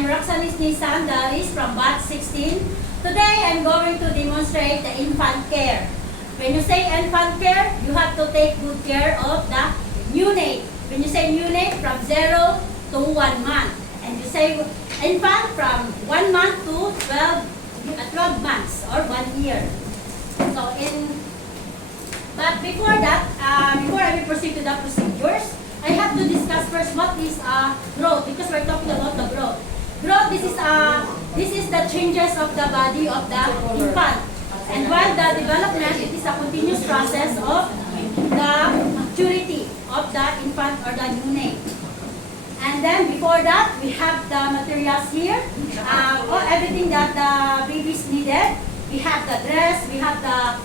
I'm Roxan N Darris from batch 16. Today, I'm going to demonstrate the infant care. When you say infant care, you have to take good care of the neonate. When you say neonate, from 0 to 1 month. And you say infant from 1 month to 12 months or 1 year. But before that, before I will proceed to the procedures, I have to discuss first what is growth, because we're talking about the growth. Growth, this is the changes of the body of the infant. And while the development, it is a continuous process of the maturity of the infant or the neonate. And then before that, we have the materials here, everything that the babies needed. We have the dress, we have the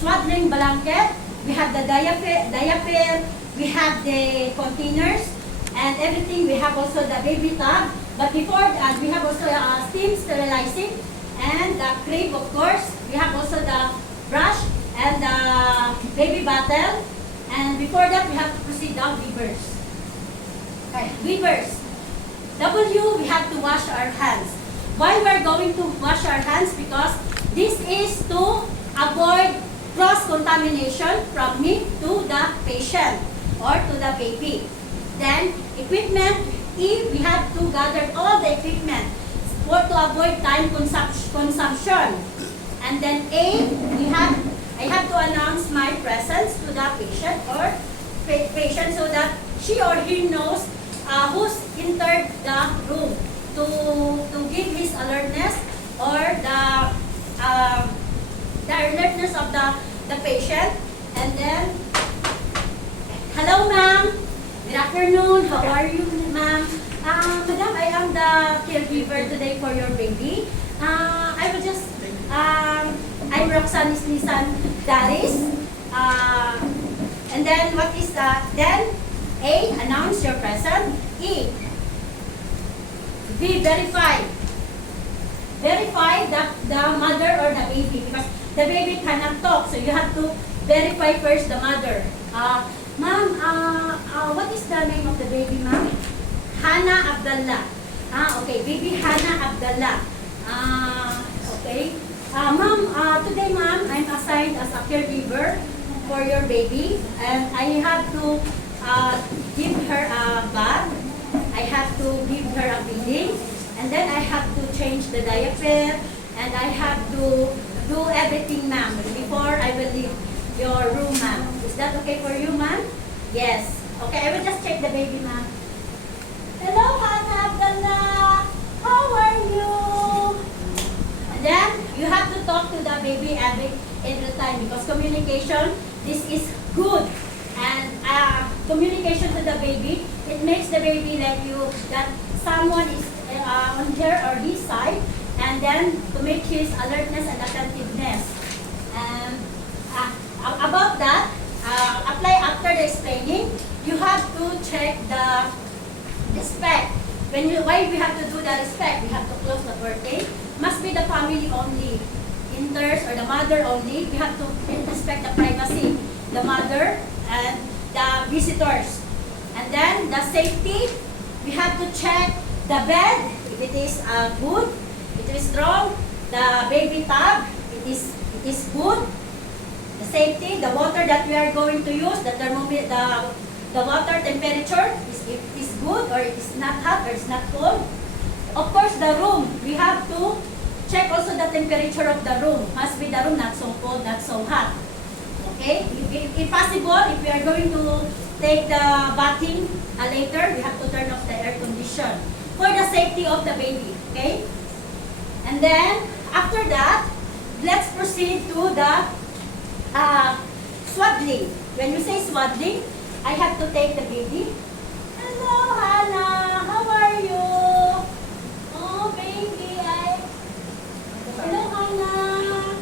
swaddling blanket, we have the diaper, we have the containers, and everything. We have also the baby tub. But before that, we have also steam sterilizing and the crib, of course. We have also the brush and the baby bottle. And before that, we have to proceed down weavers. Okay, weavers. W, we have to wash our hands. Why we're going to wash our hands? Because this is to avoid cross-contamination from me to the patient or to the baby. Then, equipment, E, we have to gather all the equipment to avoid time consumption. And then A, I have to announce my presence to the patient or patient so that she or he knows who's entered the room to give his alertness or the alertness of the patient. And then, hello ma'am, good afternoon, how are you ma'am? Madam, I am the caregiver today for your baby. I'm Roxan N Darris. And then what is that? Then A, announce your presence. E, B, verify. Verify the mother or the baby, because the baby cannot talk, so you have to verify first the mother. Ma'am, what is the name of the baby, ma'am? Hannah Abdallah. Okay, baby Hannah Abdallah. Okay. Ma'am, today, ma'am, I'm assigned as a caregiver for your baby, and I have to give her a bath. I have to give her a feeding, and then I have to change the diaper, and I have to do everything, ma'am, before I will leave your room, ma'am. Is that okay for you, ma'am? Yes. Okay, I will just check the baby, ma'am. Hello, Hannah Abdallah. How are you? And then, you have to talk to the baby every time, because communication, this is good. And communication to the baby, it makes the baby like you, that someone is on her or his side, and then to make his alertness and attentiveness. And about that, apply after the explaining, you have to check the respect. Why we have to do the respect? We have to close the curtain. Must be the family only. Inters or the mother only. We have to respect the privacy. The mother and the visitors. And then the safety, we have to check the bed, if it is good, it is strong. The baby tub, it is good. The safety, the water that we are going to use, the thermometer, the water temperature is good, or it is not hot or it's not cold. Of course, the room, we have to check also the temperature of the room. Must be the room not so cold, not so hot. Okay? If possible, if we are going to take the bathing later, we have to turn off the air condition for the safety of the baby. Okay? And then, after that, let's proceed to the swaddling. When you say swaddling, I have to take the baby. Hello, Hannah. How are you? Oh, baby. Hello, Hannah.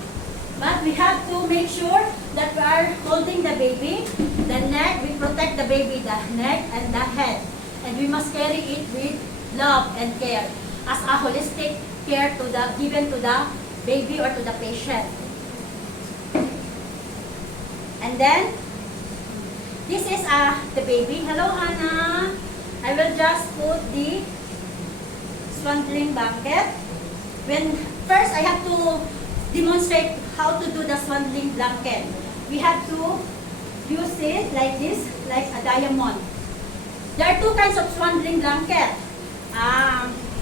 But we have to make sure that we are holding the baby, the neck. We protect the baby, the neck and the head. And we must carry it with love and care as a holistic care given to the baby or to the patient. And then, this is the baby. Hello, Hannah. I will just put the swaddling blanket. First, I have to demonstrate how to do the swaddling blanket. We have to use it like this, like a diamond. There are two kinds of swaddling blanket.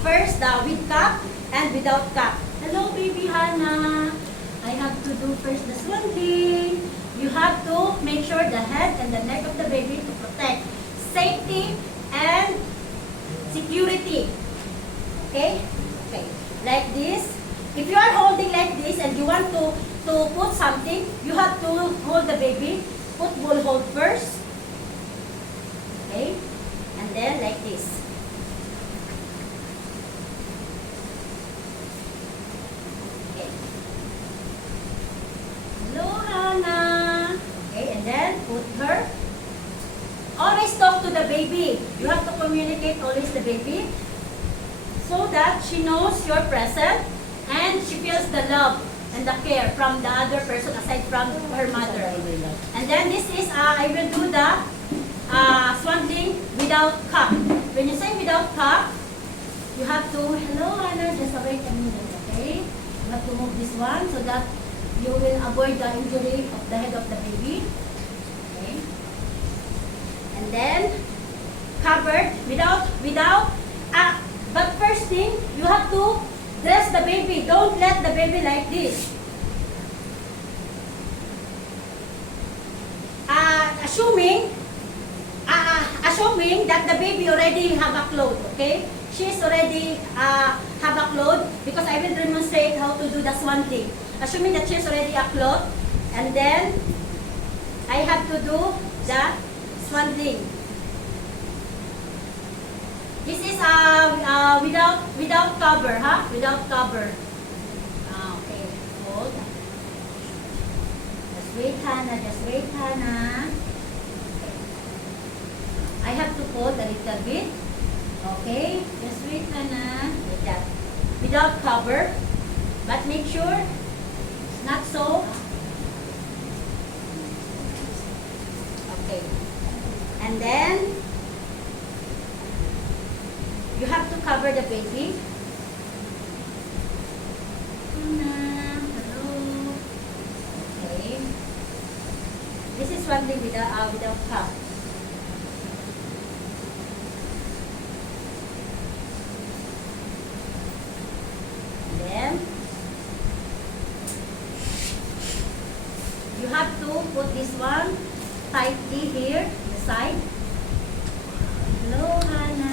First, the with cup and without cup. Hello, baby Hannah. I have to do first the swaddling. You have to make sure the head and the neck of the baby to protect safety and security. Okay? Okay. Like this. If you are holding like this and you want to put something, you have to hold the baby. Put bull hold first. Okay? And then like this. Okay. Hello, Hannah. Okay, and then put her. Always talk to the baby. You have to communicate always the baby so that she knows you're present and she feels the love and the care from the other person aside from her mother. And then this is, I will do the swaddling without cup. When you say without cup, you have to, hello Anna, just wait a minute, okay? You have to move this one so that you will avoid the injury of the head of the baby. Okay? And then, covered but first thing, you have to dress the baby. Don't let the baby like this. Assuming that the baby already have a clothes, okay? She's already have a clothes because I will demonstrate how to do the swaddling. Assuming that she's already a clothes, and then I have to do the swaddling. This is without cover, huh? Without cover. Okay, hold. Just wait, Hannah. Just wait, Hannah. Okay. I have to hold a little bit. Okay, just wait, Hannah. Like that. Without cover, but make sure it's not so. Okay, and then you have to cover the baby. Hello. Okay. This is swaddling without cup. Then you have to put this one tightly here, the side. Hello, Hannah.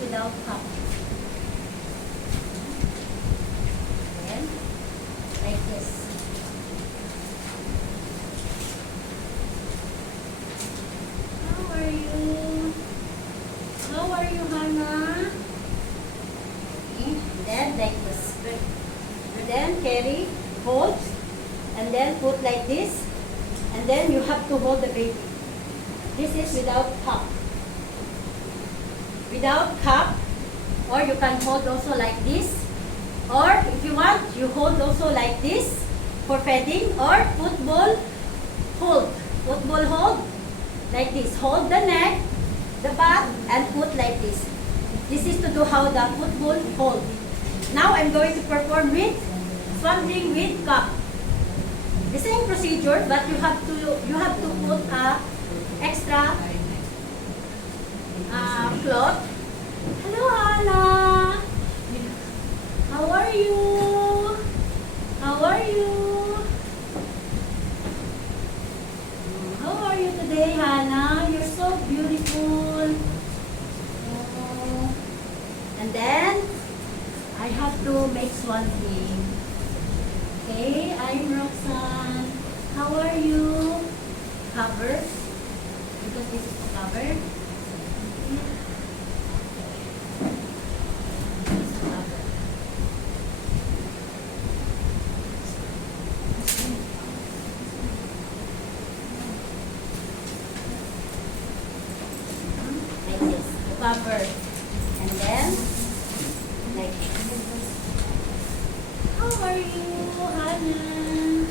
Without cup. Then, like this. How are you? How are you, Hannah? Okay. Then, like this. And then, carry, hold, and then put like this. And then, you have to hold the baby. This is without cup. Without cup, or you can hold also like this, or if you want, you hold also like this for feeding, or football hold, like this. Hold the neck, the back, and put like this. This is to do how the football hold. Now I'm going to perform with swaddling with cup. The same procedure, but you have to put extra cloth. Hello, Anna. How are you? How are you? How are you today, Hannah? You're so beautiful. And then I have to make swaddling. Okay, I'm Roxan. How are you? Cover. Because this is the cover. cover. And then, like, how are you, Hannah?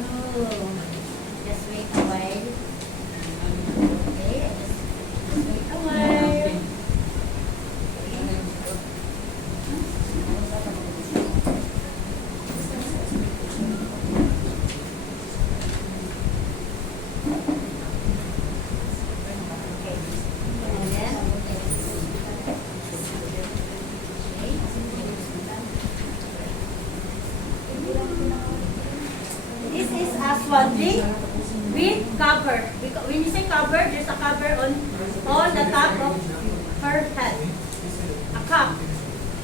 Oh, just wait a while. Okay, just wait a while. This is a swaddling with cover. Because when you say cover, there's a cover on all the top of her head. A cup,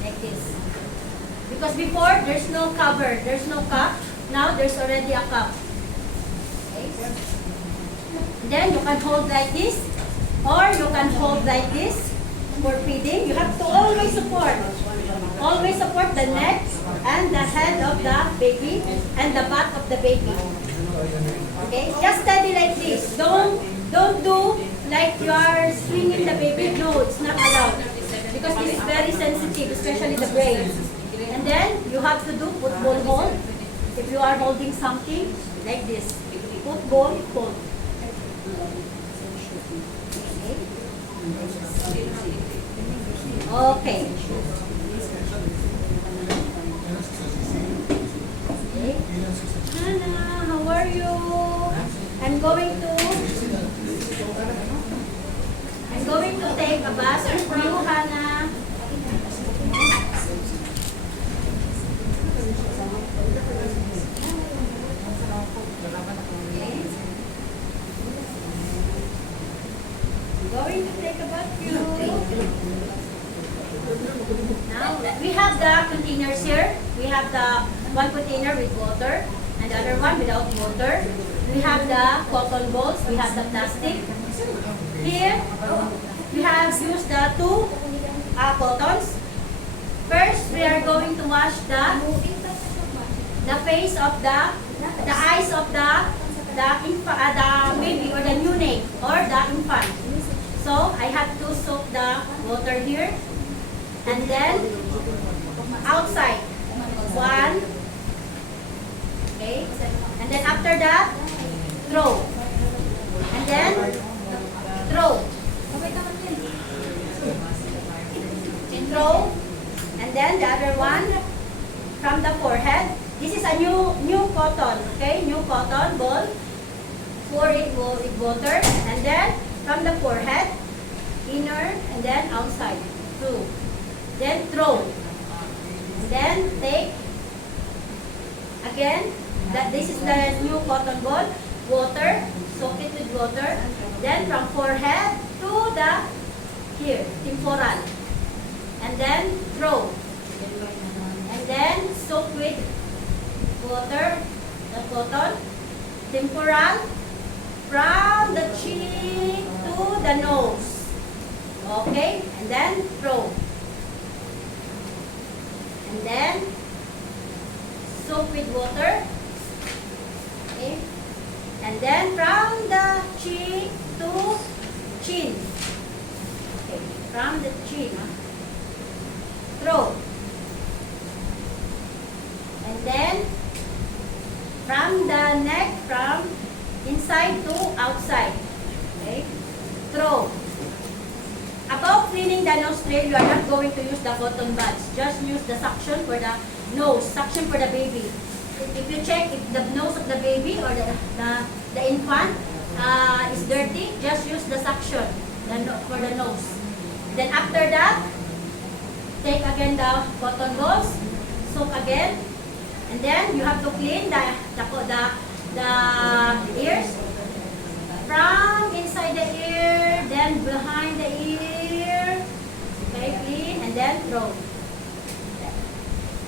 like this. Because before, there's no cover, there's no cup. Now, there's already a cup. Okay. Then, you can hold like this, or you can hold like this for feeding. You have to always support. Always support the neck and the head of the baby and the butt of the baby. Okay? Just steady like this. Don't do like you are swinging the baby. No, it's not allowed. Because this is very sensitive, especially the brain. And then you have to do football hold. If you are holding something like this. Football hold. Okay. Hannah, how are you? I'm going to take a bath for you, Hannah. I'm going to take a bath for you. Now, we have the containers here. We have the one container with water and the other one without water. We have the cotton balls. We have the plastic. Here, we have used the two cottons. First, we are going to wash the face of the eyes of the baby or the neonate or the infant. So, I have to soak the water here. And then, outside, one, okay, and then after that, throw, and then, throw, and then the other one, from the forehead. This is a new cotton, okay, new cotton ball, pour it with water, and then, from the forehead, inner, and then outside, two. Then throw. And then take again. This is the new cotton ball. Water. Soak it with water. Then from forehead to the here, temporal. And then throw. And then soak with water, the cotton, temporal, from the cheek to the nose. Okay? And then throw. And then soak with water. Okay. And then from the cheek to chin. Okay. From the chin. Throw. And then from the neck, from inside to outside. Okay. Throw. About cleaning the nostril, you are not going to use the cotton buds. Just use the suction for the nose, suction for the baby. If you check if the nose of the baby or the infant is dirty, just use the suction for the nose. Then after that, take again the cotton balls, soak again, and then you have to clean the ears. From inside the ear, then behind the ear. Okay, clean, and then throw.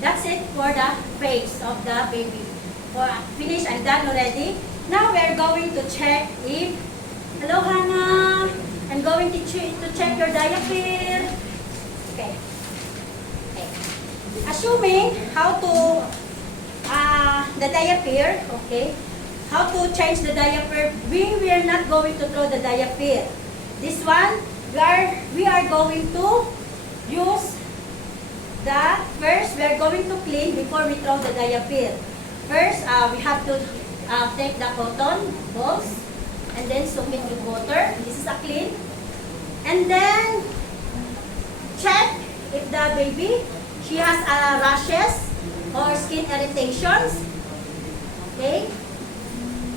That's it for the face of the baby. Finish, I'm done already. Now we're going to check if... Hello, Hannah. I'm going to check your diaper. Okay. Assuming how to... the diaper, okay. How to change the diaper. We are not going to throw the diaper. This one, we are going to use first we are going to clean before we throw the diaper. First, we have to take the cotton balls and then soak it with water. This is a clean. And then check if the baby, she has rashes or skin irritations. Okay?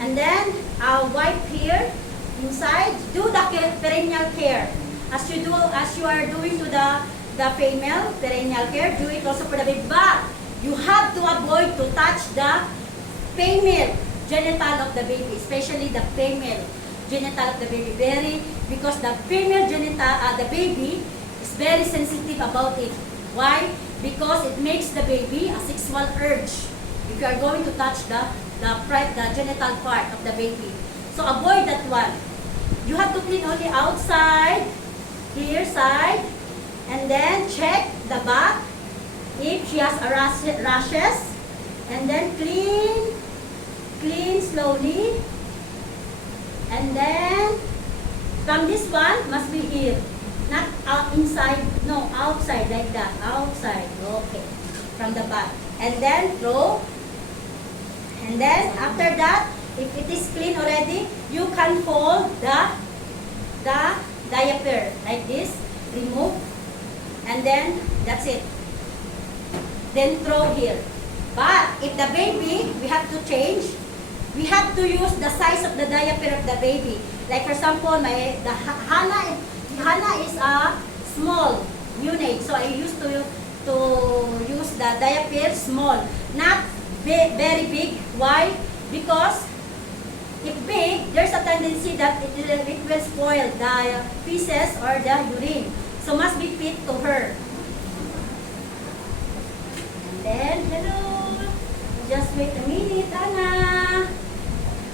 And then wipe here inside. Do the perennial care. As you are doing to the female perennial care, do it also for the baby. But you have to avoid to touch the female genital of the baby, especially the female genital of the baby. Because the female genital, the baby is very sensitive about it. Why? Because it makes the baby a sexual urge. If you are going to touch the genital part of the baby, so avoid that one. You have to clean only outside, here side, and then check the back if she has rashes, and then clean slowly, and then from this one must be here, not inside, no, outside like that, outside, okay, from the back, and then throw, and then after that, if it is clean already, you can fold the diaper like this, remove, and then that's it. Then throw here. But if the baby, we have to change. We have to use the size of the diaper of the baby. Like for example, Hannah is a small unit, so I used to use the diaper small, not very big. Why? Because if big, there's a tendency that it will spoil the feces or the urine. So must be fit to her. And then, hello. Just wait a minute, Anna.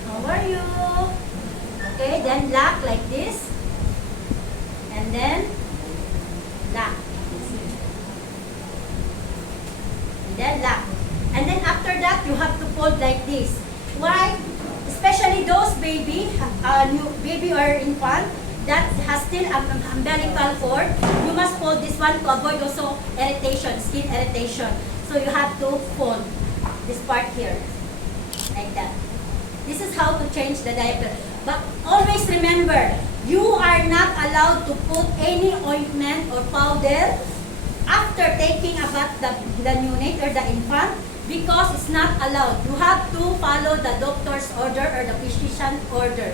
How are you? Okay, then lock like this. And then lock. And then lock. And then after that, you have to fold like this. Why? Especially those new baby or infant that has still umbilical cord, you must fold this one to avoid also irritation, skin irritation. So you have to fold this part here, like that. This is how to change the diaper. But always remember, you are not allowed to put any ointment or powder after taking a bath the neonate or the infant, because it's not allowed. You have to follow the doctor's order or the physician's order.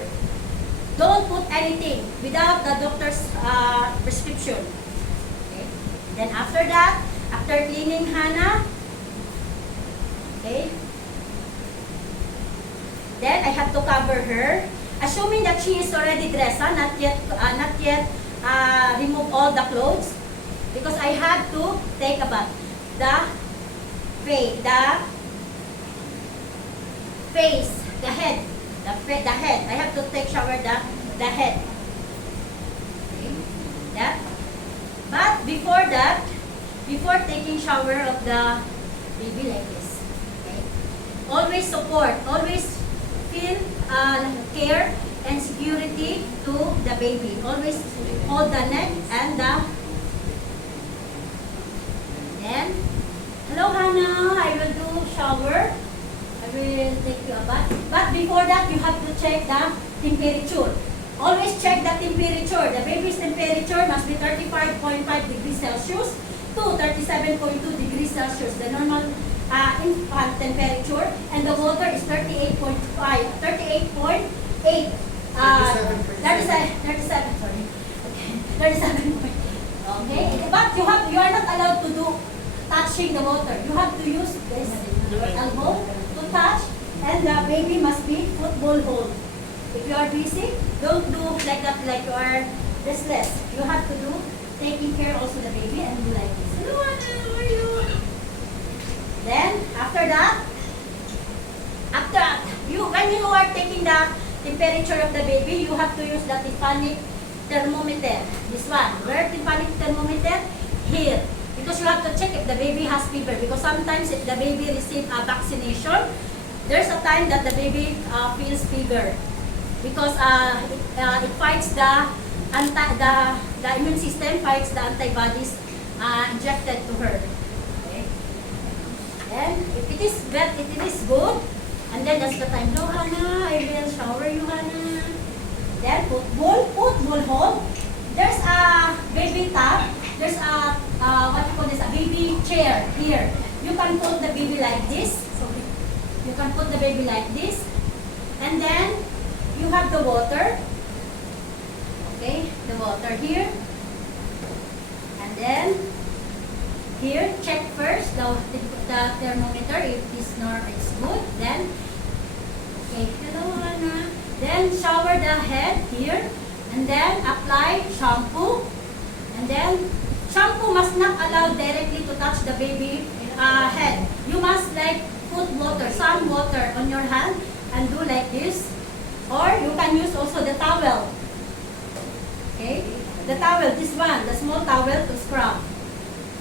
Don't put anything without the doctor's prescription. Okay. Then after that, after cleaning Hannah, okay, then I have to cover her, assuming that she is already dressed, not yet remove all the clothes, because I have to take a bath. The head. I have to take shower the head. Okay. That. But before that, before taking shower of the baby like this, okay, always support, always feel care and security to the baby. Always hold the neck and the. Then, hello Hannah, I will do shower. I will take you a bath. But before that, you have to check the temperature. Always check the temperature. The baby's temperature must be 35.5 degrees Celsius to 37.2 degrees Celsius. The normal infant temperature. And the water is 38.8. 37, sorry. Okay, 37. Okay. But you are not allowed to do touching the water. You have to use this elbow to touch, and the baby must be football hold. If you are busy, don't do like that, like you are restless. You have to do taking care also the baby and do like this. Hello, Anna, how are you? Then after that, when you are taking the temperature of the baby, you have to use the tympanic thermometer. This one. Where tympanic thermometer? Here. Because you have to check if the baby has fever. Because sometimes if the baby receives a vaccination, there's a time that the baby feels fever. Because it fights the the immune system fights the antibodies injected to her. Okay. Then if it is wet, it is good. And then that's the time. No, Hannah, I will shower you, Hannah. Then put bowl hold. There's a baby tub. There's a what you call this? A baby chair here. You can put the baby like this. You can put the baby like this. And then you have the water. Okay, the water here. And then here, check first the thermometer if this norm is good. Then, okay, hello Hannah. Then shower the head here. And then apply shampoo. And then shampoo must not allow directly to touch the baby head. You must like put water, some water on your hand and do like this. Or you can use also the towel. Okay? The towel, this one, the small towel to scrub.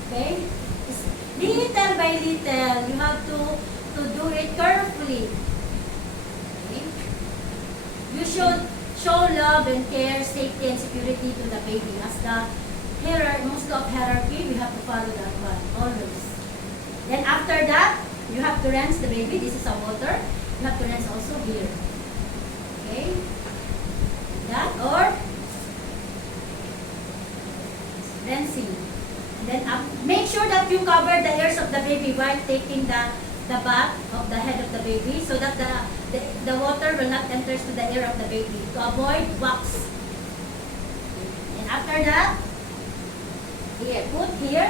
Okay? It's little by little, you have to do it carefully. Okay? You should show love and care, safety and security to the baby. As the most of hierarchy, we have to follow that one, always. Then after that, you have to rinse the baby. This is a water. You have to rinse also here. Okay? That or rinsing. And then make sure that you cover the ears of the baby while taking the bath of the head of the baby so that the water will not enter to the ear of the baby to avoid wax. And after that, here, put here,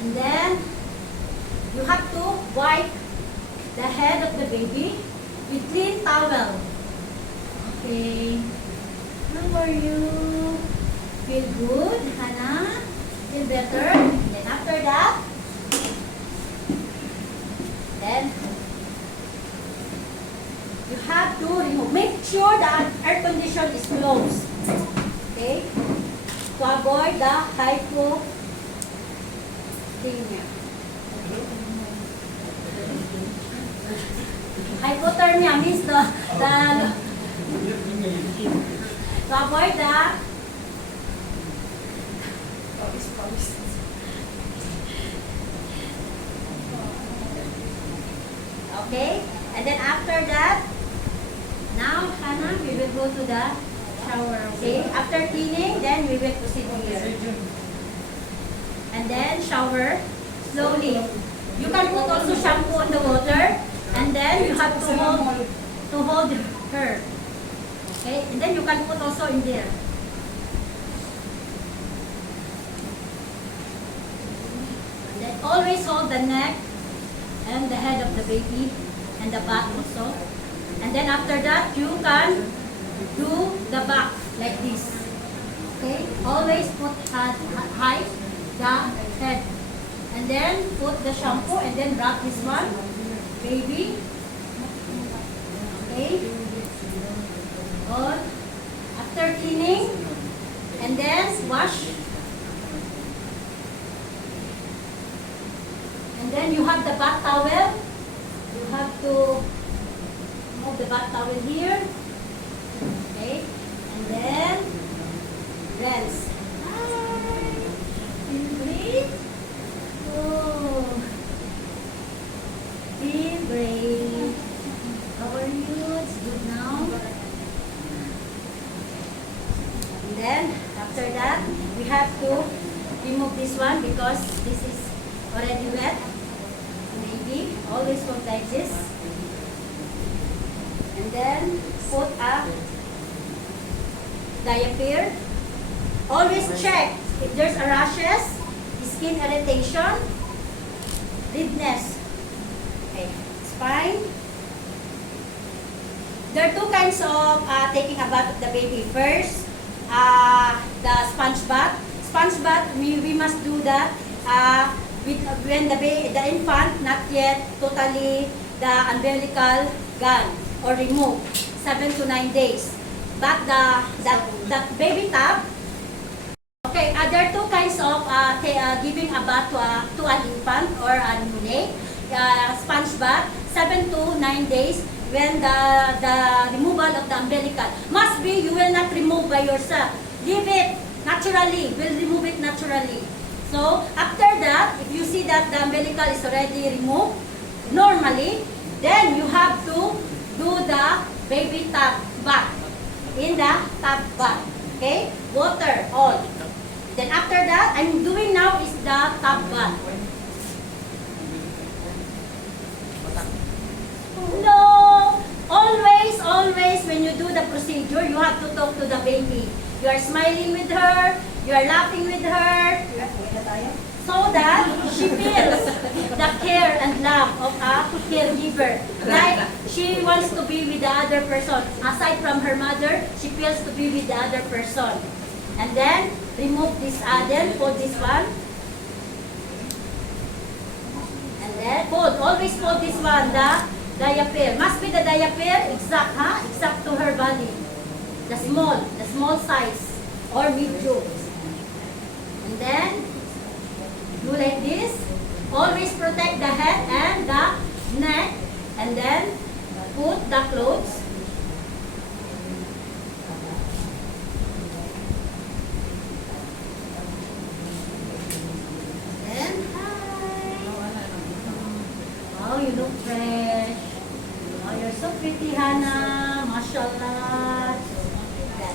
and then you have to wipe the head of the baby with clean towel. Okay. How are you? Feel good, Hannah? Feel better? Then after that, then you have to remove. Make sure the air condition is closed. Okay? To avoid the hypothermia. Hypothermia means to avoid the okay, and then after that, now Hannah, we will go to the shower. Okay, after cleaning, then we will proceed here. And then shower slowly. You can put also shampoo on the water, and then you have to hold her. Okay, and then you can put also in there. And then always hold the neck and the head of the baby and the back also. And then after that, you can do the back like this. Okay, always put high the head. And then put the shampoo and then wrap this one, baby. Okay. All after cleaning, and then wash. And then you have the bath towel. You have to move the bath towel here. Okay. And then rinse. Hi. Breathe. Oh. Be brave. How are you? It's good now. And then after that, we have to remove this one because this is already wet. Maybe always put like this. And then put a diaper. Always check if there's a rashes, skin irritation, redness. Okay, it's fine. There are two kinds of taking a bath of the baby. First, the sponge bath. Sponge bath, we must do that when the infant not yet totally the umbilical gone or removed, 7 to 9 days. But the baby tub. Okay, there are two kinds of giving a bath to an infant or a neonate. Sponge bath, 7 to 9 days when the removal of the umbilical. Must be, you will not remove by yourself. leave it naturally. We'll remove it naturally. So, after that, if you see that the umbilical is already removed, normally, then you have to do the baby tub bath. In the tub bath. Okay? Water, all. Then after that, I'm doing now is the tub bath. No! Always, when you do the procedure, you have to talk to the baby. You are smiling with her, you are laughing with her, so that she feels the care and love of a caregiver. Like she wants to be with the other person. Aside from her mother, she feels to be with the other person. And then, remove this then fold this one. And then, always fold this one, the diaper. Must be the diaper exact, exact to her body. The small size or medium. And then, do like this. Always protect the head and the neck. And then, put the clothes. Then, hi. Oh, you look fresh. Oh, you're so pretty, Hannah. Mashallah. That.